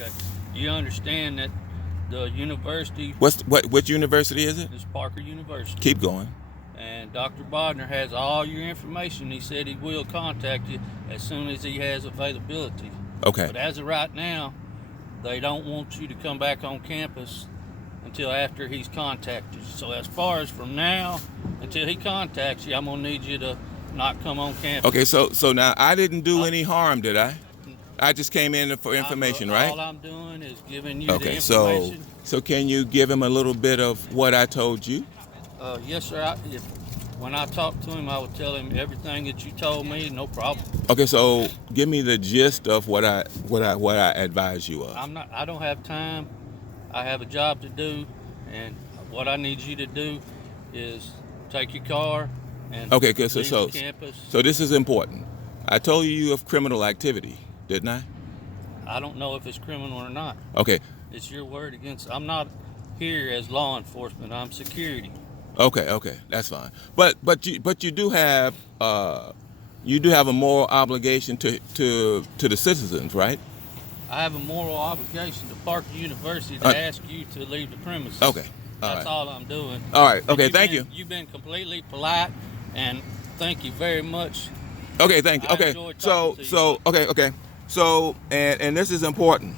Okay. You understand that the university What university is it? is Parker University. Keep going. And Dr. Bodner has all your information. He said he will contact you as soon as he has availability. Okay. But as of right now, they don't want you to come back on campus until after he's contacted you. So as far as from now until he contacts you, I'm gonna need you to not come on campus. Okay, so now I didn't do any harm, did I? I just came in for information, right? All I'm doing is giving you the Okay, information. so can you give him a little bit of what I told you? Yes, sir. When I talk to him, I would tell him everything that you told me. No problem. Okay, so give me the gist of what I advise you of. I don't have time. I have a job to do, and what I need you to do is take your car and Okay, leave so the campus. So this is important. I told you of criminal activity, didn't I? I don't know if it's criminal or not. Okay. It's your word against. I'm not here as law enforcement. I'm security. Okay, that's fine. But you do have a moral obligation to the citizens, right? I have a moral obligation to Parker University to ask you to leave the premises. Okay. That's all I'm doing. All right. Okay. Thank you. You've been completely polite, and thank you very much. Okay. Thank you. Okay. So okay. So and this is important.